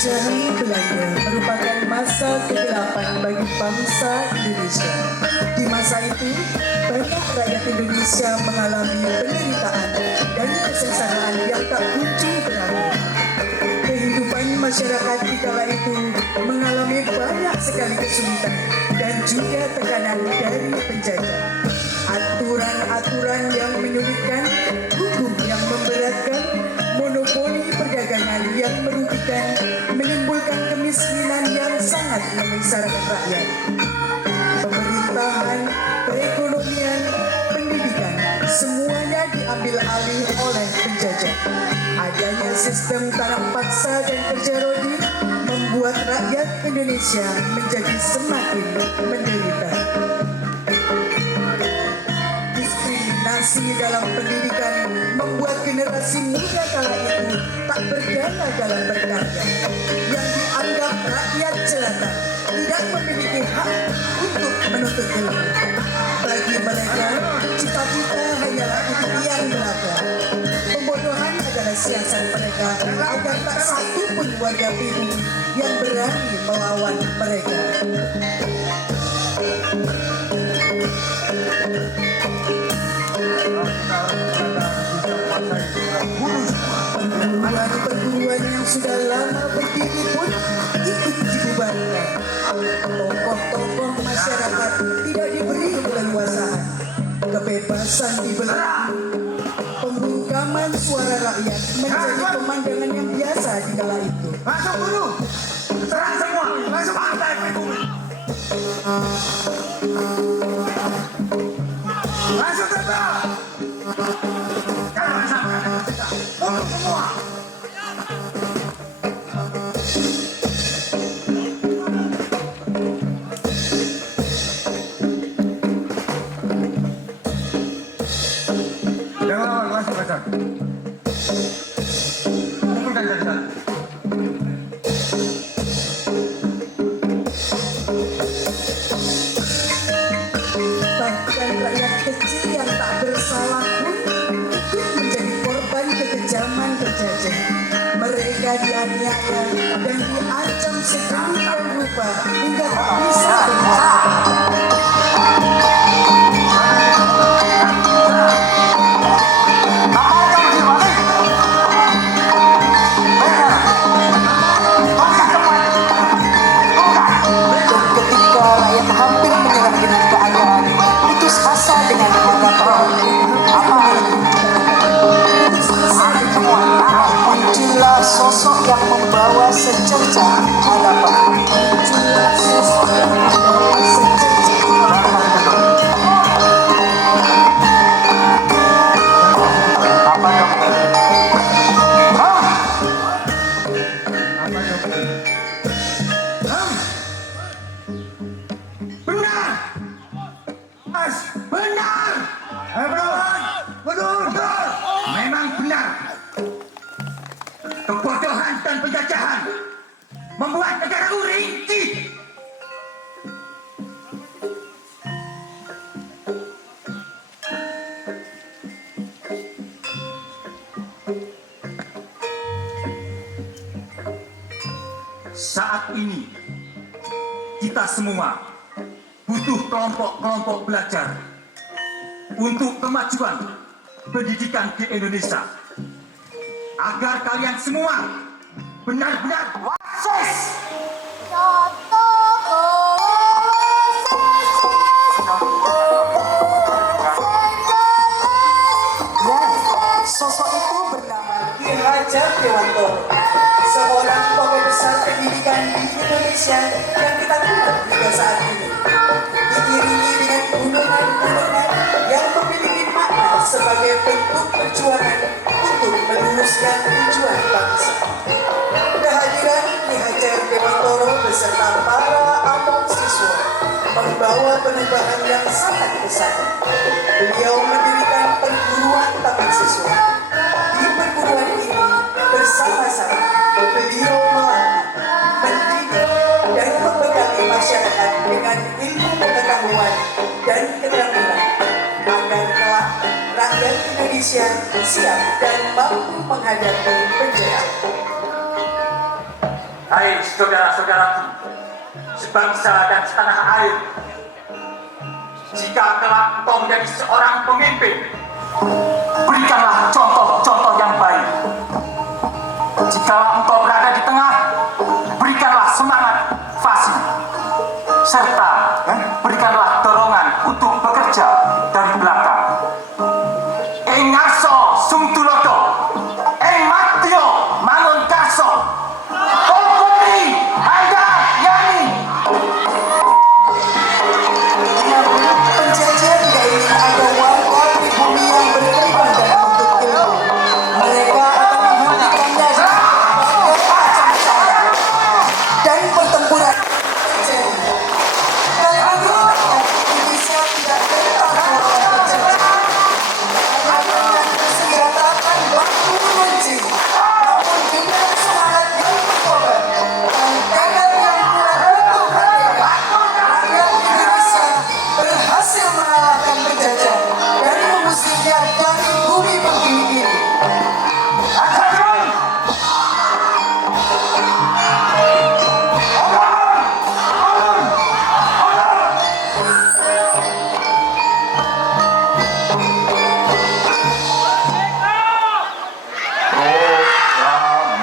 Penjajahan Belanda merupakan masa kegelapan bagi bangsa Indonesia. Di masa itu, banyak rakyat Indonesia mengalami penderitaan dan kesengsaraan yang tak kunjung berakhir. Kehidupan masyarakat di kala itu mengalami banyak sekali kesulitan dan juga tekanan dari penjajah. Aturan-aturan yang menyulitkan, hukum yang memberatkan, monopoli perdagangan yang merugikan, menimbulkan kemiskinan yang sangat menyengsarakan rakyat. Pemerintahan, perekonomian, pendidikan, semuanya diambil alih oleh penjajah. Adanya sistem tanam paksa dan kerja rodi membuat rakyat Indonesia menjadi semakin menderita. Diskriminasi dalam pendidikan membuat generasi muda kala itu tak berdaya dalam berkarya. Yang dianggap rakyat jelata tidak memiliki hak untuk menuntut ilmu. Bagi mereka, cita-cita hanyalah impian belaka. Pembodohan adalah siasat mereka agar tak satu pun warga pribumi yang berani melawan mereka. Perguruan yang sudah lama berdiri pun ikut dibubarkan. Tokoh-tokoh masyarakat tidak diberi keleluasaan, kebebasan dibelenggu. Pembungkaman suara rakyat menjadi pemandangan yang biasa di kala itu. Masuk guru, serang semua, masuk pantai pribumi. Masuk tentara. Jangan sampai ada kita, bunuh semua. Jangan lawan, masuk baca. Kumpulkan dari sana. Bahkan rakyat kecil yang tak bersalah pun ikut menjadi korban kekejaman penjajah. Mereka dianiaya dan diancam sedemikian rupa hingga tak bisa berbicara. Sosok yang membawa secercah harapan. Muncullah sosok yang membawa secercah harapan. Benar. Mas, benar. Benar. Memang benar. Kebodohan dan penjajahan membuat negaraku rinci. Saat ini kita semua butuh kelompok-kelompok belajar untuk kemajuan pendidikan di Indonesia. Agar kalian semua benar-benar Wakses. Sosok itu bernama Ki Hajar Dewantoro, seorang tokoh besar pendidikan di Indonesia yang kita kenal hingga saat ini. Diiringi dengan gunungan-gunungan yang memiliki makna sebagai bentuk perjuangan untuk meluruskan tujuan bangsa. Kehadiran Ki Hajar Dewantoro beserta para abang siswa membawa perubahan yang sangat besar. Beliau mendirikan perguruan taman siswa. Di perguruan ini bersama-sama beliau melatih, mendidik, dan membekali masyarakat dengan ilmu pengetahuan dan keterampilan agar kelak rakyat Indonesia siap dan mampu menghadapi penjara. Hai saudara-saudaraku, sebangsa dan setanah air, jika kelak engkau menjadi seorang pemimpin, berikanlah contoh-contoh yang baik. Jika engkau berada di tengah, berikanlah semangat fasih, serta berikanlah dorongan untuk bekerja dari belakang. Ing ngaso sung tulodo, ing matio mangun kaso, kokori handa yani. Penjajah tidak ingin ada warga pribumi yang berkembang dan menuntut ilmu. Mereka akan menghentikannya dengan berbagai macam cara dan pertempuran terjadi. Kali ini Indonesia tidak tentang melawan penjajah. Hanya dengan bersenjatakan batu runcing, namun dengan semangat yang berkorban dan tekad yang kuat untuk merdeka, rakyat Indonesia berhasil mengalahkan penjajah dan mengusirnya dari bumi pertiwi ini.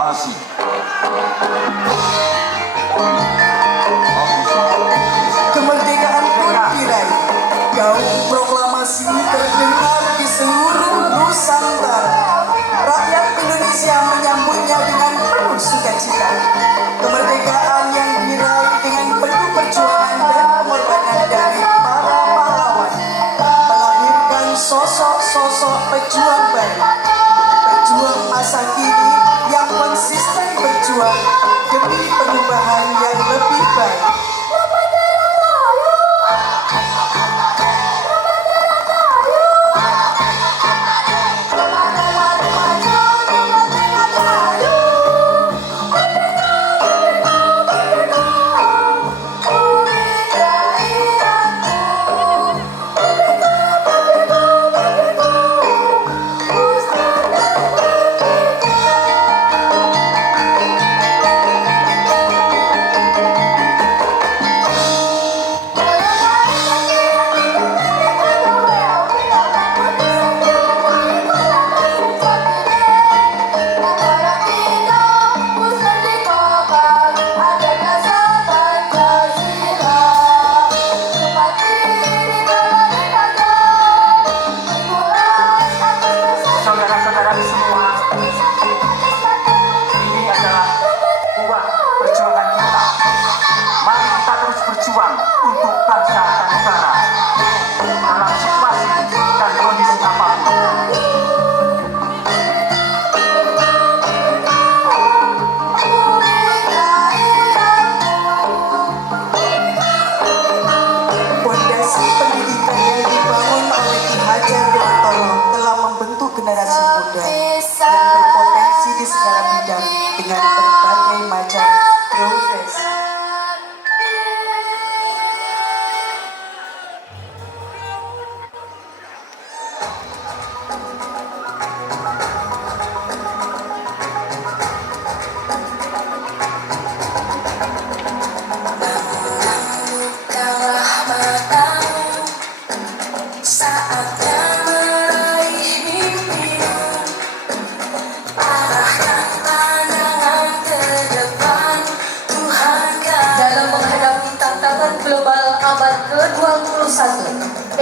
Proklamasi. Kemerdekaan pun diraih. Gaung proklamasi terdengar di seluruh Nusantara. Rakyat Indonesia menyambutnya dengan penuh sukacita. Kemerdekaan yang diraih dengan penuh perjuangan dan pengorbanan dari para pahlawan melahirkan sosok-sosok pejuang baru, pejuang masa kini yang konsisten berjuang demi perubahan yang lebih baik. Saudara-saudara semua, ini adalah buah perjuangan kita. Mari kita terus berjuang untuk bangsa dan negara dalam situasi dan kondisi apapun. Fondasi pendidikan yang dibangun oleh Ki Hajar Dewantara telah membentuk generasi muda yang berpotensi di segala bidang dengan berbagai macam profesi. Saatnya meraih mimpimu, arahkan pandangan ke depan, Tuhan kan. Dalam menghadapi tantangan global abad ke-21,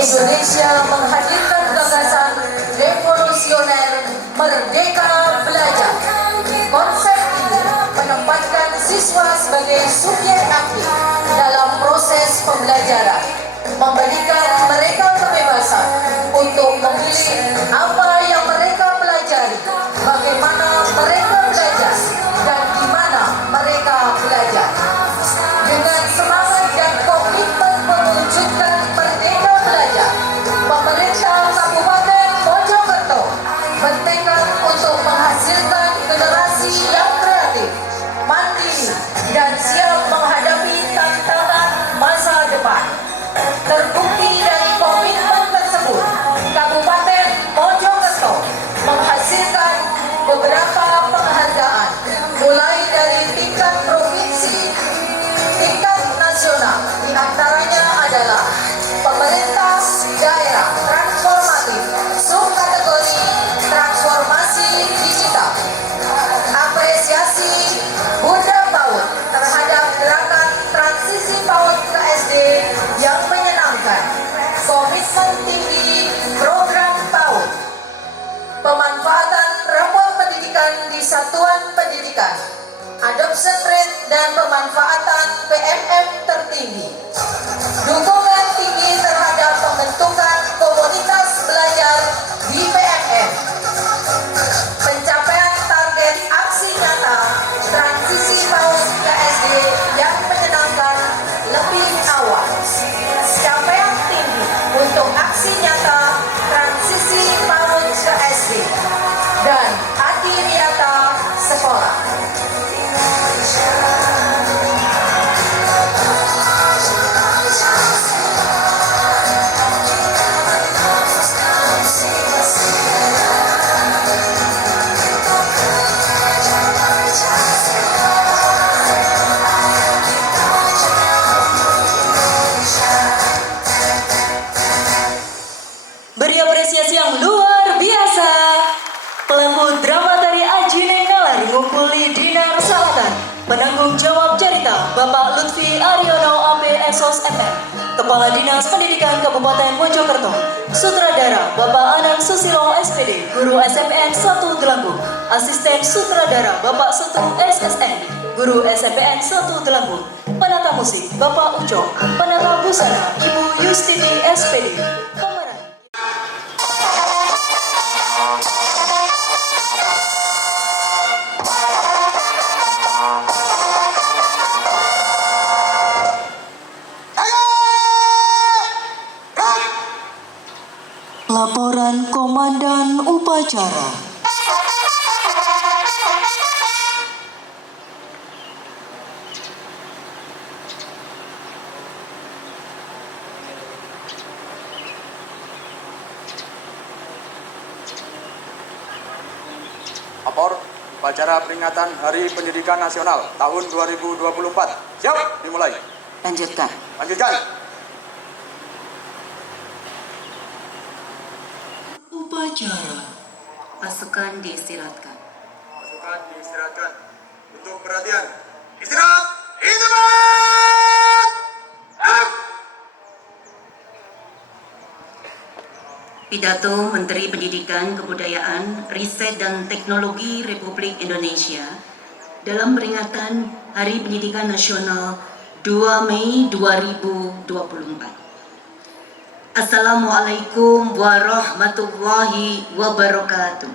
Indonesia menghadirkan gagasan revolusioner Merdeka Belajar. Konsep ini menempatkan siswa sebagai subjek aktif dalam proses pembelajaran, memberikan mereka kebebasan untuk memilih apa yang mereka pelajari, bagaimana mereka belajar, dan di mana mereka belajar. Dengan semangat dan komitmen mewujudkan Merdeka Belajar, pemerintah Kabupaten Mojokerto bertekad untuk menghasilkan generasi yang kreatif, mandiri, dan siap menghadapi tantangan masa depan. Terbukti dari komitmen tersebut, Kabupaten Mojokerto di satuan pendidikan. Adoption rate dan pemanfaatan PMM tertinggi. Dukungan tinggi terhadap pembentukan komunitas belajar di PMM. Pencapaian target aksi nyata transisi PAUD ke SD yang menyenangkan lebih awal. Capaian tinggi untuk aksi nyata transisi PAUD ke SD dan adiwiyata sekolah. Beri apresiasi yang luar biasa. Pelengkut drama tari Aji Nengalar ngumpuli Dinar Salatan. Penanggung jawab cerita Bapak Lutfi Aryono AP Esos FM. Kepala Dinas Pendidikan Kabupaten Mojokerto. Sutradara Bapak Anang Susilo SPD, Guru SMPN 1 Gelanggung. Asisten Sutradara Bapak Setu SSN, Guru SMPN 1 Gelanggung. Penata musik Bapak Ucok. Penata busana Ibu Yustini SPD. Pemeran Laporan Komandan Upacara. Lapor upacara peringatan Hari Pendidikan Nasional tahun 2024. Siap, dimulai. Lanjutkan. Lanjutkan. Upacara. Pasukan diistirahatkan. Pasukan diistirahatkan. Untuk perhatian. Istirahat. Istirahat. Up. Pidato Menteri Pendidikan, Kebudayaan, Riset dan Teknologi Republik Indonesia dalam peringatan Hari Pendidikan Nasional 2 Mei 2024. Assalamualaikum warahmatullahi wabarakatuh.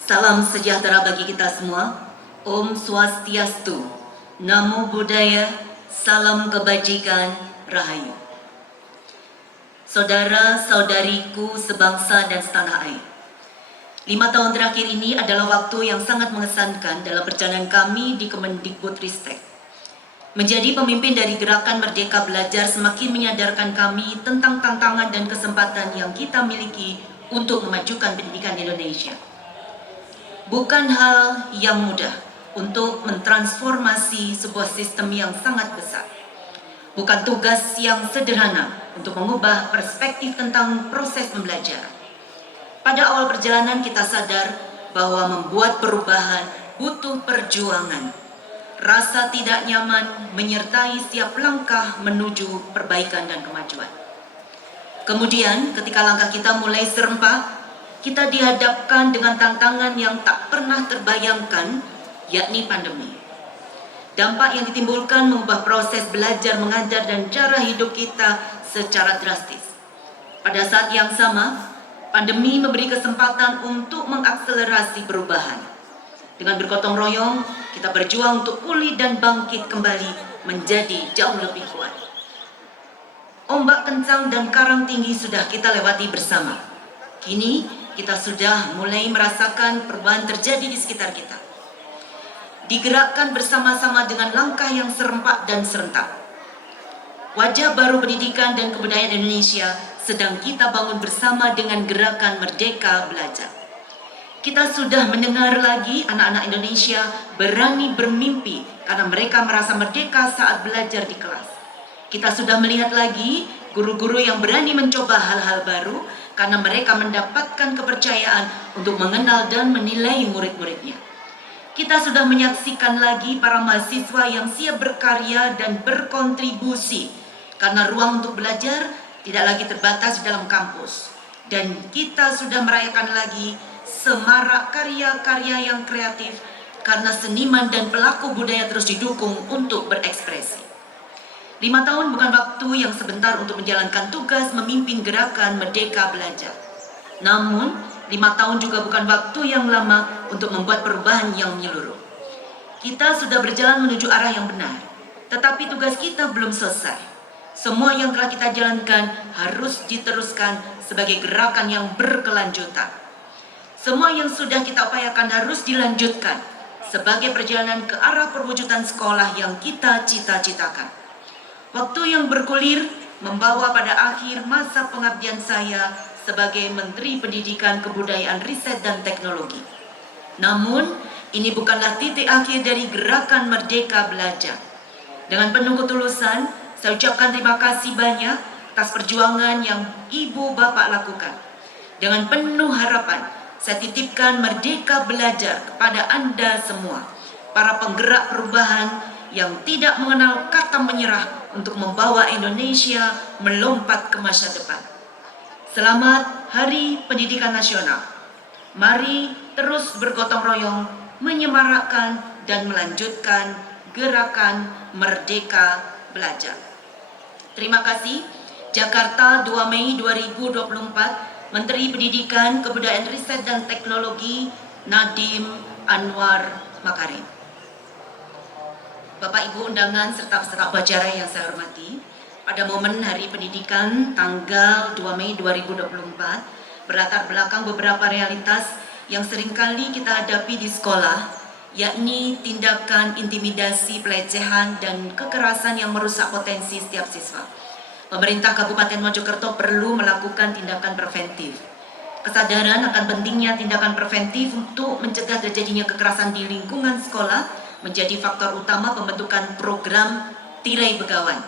Salam sejahtera bagi kita semua. Om Swastiastu. Namo Buddhaya. Salam kebajikan, rahayu. Saudara-saudariku sebangsa dan setanah air. 5 tahun terakhir ini adalah waktu yang sangat mengesankan dalam perjalanan kami di Kemendikbudristek. Menjadi pemimpin dari Gerakan Merdeka Belajar semakin menyadarkan kami tentang tantangan dan kesempatan yang kita miliki untuk memajukan pendidikan Indonesia. Bukan hal yang mudah untuk mentransformasi sebuah sistem yang sangat besar. Bukan tugas yang sederhana untuk mengubah perspektif tentang proses pembelajaran. Pada awal perjalanan kita sadar bahwa membuat perubahan butuh perjuangan. Rasa tidak nyaman menyertai setiap langkah menuju perbaikan dan kemajuan. Kemudian ketika langkah kita mulai serempak, kita dihadapkan dengan tantangan yang tak pernah terbayangkan, yakni pandemi. Dampak yang ditimbulkan mengubah proses belajar, mengajar, dan cara hidup kita secara drastis. Pada saat yang sama, pandemi memberi kesempatan untuk mengakselerasi perubahan. Dengan bergotong royong, kita berjuang untuk pulih dan bangkit kembali menjadi jauh lebih kuat. Ombak kencang dan karang tinggi sudah kita lewati bersama. Kini, kita sudah mulai merasakan perubahan terjadi di sekitar kita. Digerakkan bersama-sama dengan langkah yang serempak dan serentak. Wajah baru pendidikan dan kebudayaan Indonesia sedang kita bangun bersama dengan Gerakan Merdeka Belajar. Kita sudah mendengar lagi anak-anak Indonesia berani bermimpi karena mereka merasa merdeka saat belajar di kelas. Kita sudah melihat lagi guru-guru yang berani mencoba hal-hal baru karena mereka mendapatkan kepercayaan untuk mengenal dan menilai murid-muridnya. Kita sudah menyaksikan lagi para mahasiswa yang siap berkarya dan berkontribusi karena ruang untuk belajar tidak lagi terbatas di dalam kampus. dan kita sudah merayakan lagi semarak karya-karya yang kreatif karena seniman dan pelaku budaya terus didukung untuk berekspresi. 5 tahun bukan waktu yang sebentar untuk menjalankan tugas memimpin gerakan Merdeka Belajar. Namun, 5 tahun juga bukan waktu yang lama untuk membuat perubahan yang menyeluruh. Kita sudah berjalan menuju arah yang benar, tetapi tugas kita belum selesai. Semua yang telah kita jalankan harus diteruskan sebagai gerakan yang berkelanjutan. Semua yang sudah kita upayakan harus dilanjutkan sebagai perjalanan ke arah perwujudan sekolah yang kita cita-citakan. Waktu yang bergulir membawa pada akhir masa pengabdian saya sebagai Menteri Pendidikan, Kebudayaan, Riset, dan Teknologi. Namun, ini bukanlah titik akhir dari gerakan Merdeka Belajar. Dengan penuh ketulusan, saya ucapkan terima kasih banyak atas perjuangan yang Ibu Bapak lakukan. Dengan penuh harapan, saya titipkan Merdeka Belajar kepada Anda semua, para penggerak perubahan yang tidak mengenal kata menyerah untuk membawa Indonesia melompat ke masa depan. Selamat Hari Pendidikan Nasional. Mari terus bergotong royong menyemarakkan dan melanjutkan gerakan Merdeka Belajar. Terima kasih. Jakarta, 2 Mei 2024, Menteri Pendidikan, Kebudayaan, Riset, dan Teknologi Nadiem Anwar Makarim. Bapak Ibu undangan serta peserta upacara yang saya hormati, pada momen Hari Pendidikan tanggal 2 Mei 2024, berlatar belakang beberapa realitas yang seringkali kita hadapi di sekolah, yakni tindakan intimidasi, pelecehan, dan kekerasan yang merusak potensi setiap siswa. Pemerintah Kabupaten Mojokerto perlu melakukan tindakan preventif. Kesadaran akan pentingnya tindakan preventif untuk mencegah terjadinya kekerasan di lingkungan sekolah menjadi faktor utama pembentukan program Tirai Begawan.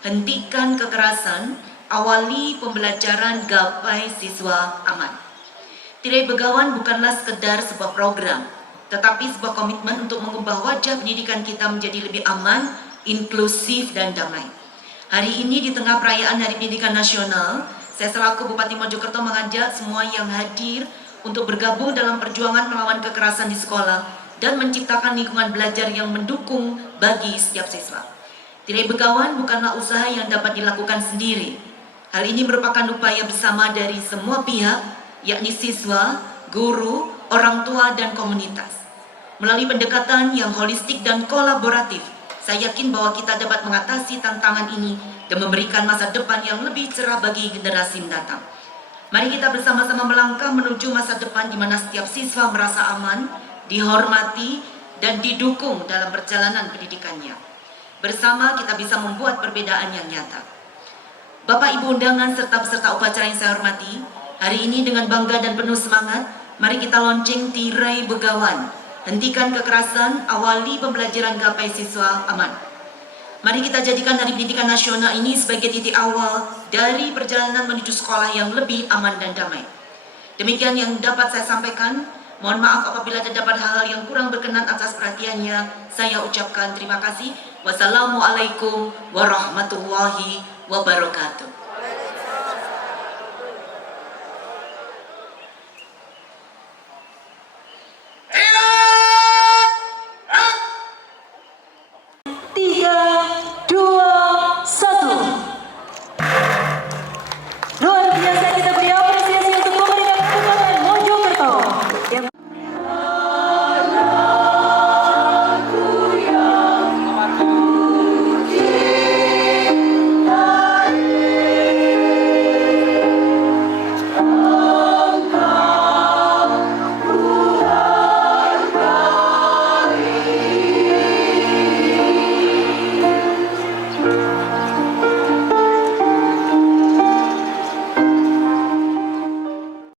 Hentikan kekerasan, awali pembelajaran, gapai siswa aman. Tirai Begawan bukanlah sekedar sebuah program, tetapi sebuah komitmen untuk mengubah wajah pendidikan kita menjadi lebih aman, inklusif, dan damai. Hari ini di tengah perayaan Hari Pendidikan Nasional, saya selaku Bupati Mojokerto mengajak semua yang hadir untuk bergabung dalam perjuangan melawan kekerasan di sekolah dan menciptakan lingkungan belajar yang mendukung bagi setiap siswa. Tirai Begawan bukanlah usaha yang dapat dilakukan sendiri. Hal ini merupakan upaya bersama dari semua pihak, yakni siswa, guru, orang tua, dan komunitas. Melalui pendekatan yang holistik dan kolaboratif, saya yakin bahwa kita dapat mengatasi tantangan ini dan memberikan masa depan yang lebih cerah bagi generasi mendatang. Mari kita bersama-sama melangkah menuju masa depan di mana setiap siswa merasa aman, dihormati, dan didukung dalam perjalanan pendidikannya. Bersama kita bisa membuat perbedaan yang nyata. Bapak Ibu undangan serta peserta upacara yang saya hormati, hari ini dengan bangga dan penuh semangat, mari kita launching Tirai Begawan. Hentikan kekerasan, awali pembelajaran, gapai siswa aman. Mari kita jadikan Hari Pendidikan Nasional ini sebagai titik awal dari perjalanan menuju sekolah yang lebih aman dan damai. Demikian yang dapat saya sampaikan. Mohon maaf apabila terdapat hal-hal yang kurang berkenan atas perhatiannya. Saya ucapkan terima kasih. Wassalamualaikum warahmatullahi wabarakatuh.